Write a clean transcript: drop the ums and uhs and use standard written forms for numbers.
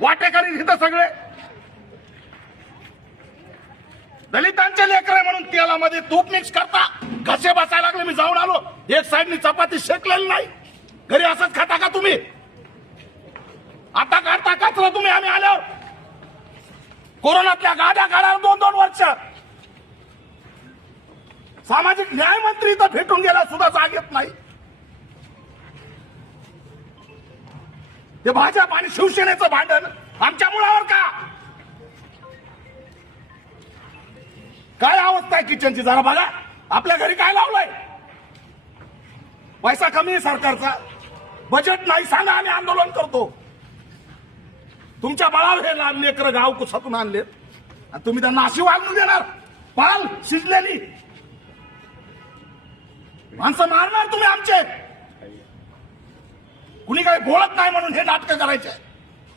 वाटेकरी इथं सगळे दलितांचे लेकर म्हणून तेलामध्ये तूप मिक्स करता, घसे बसायला लागले. मी जाऊन आलो, एक साईडनी चपाती शेकलेली नाही. घरी असंच खाता का तुम्ही? आता काढता कचरा तुम्ही. आम्ही आल्यावर कोरोनातल्या गाड्या काढायला 2-2 वर्ष. सामाजिक न्याय मंत्री तर भेटून गेला सुद्धा जागेत नाही. ते भाजप आणि शिवसेनेचं भांडण आमच्या मुलावर का? काय अवस्था आहे किचनची जरा बघा. आपल्या घरी काय लावलंय? पैसा कमी आहे सरकारचा, बजेट नाही. सांगा, आम्ही आंदोलन करतो. तुमच्या बळावर हे लहान लेकरं गाव कुसातून आणले आणि तुम्ही त्यांना अशी वागणूक देणार? पाल शिजलेली माणसं मारणार तुम्ही आमचे. कुणी काही बोलत नाही म्हणून हे नाटकं करायचे.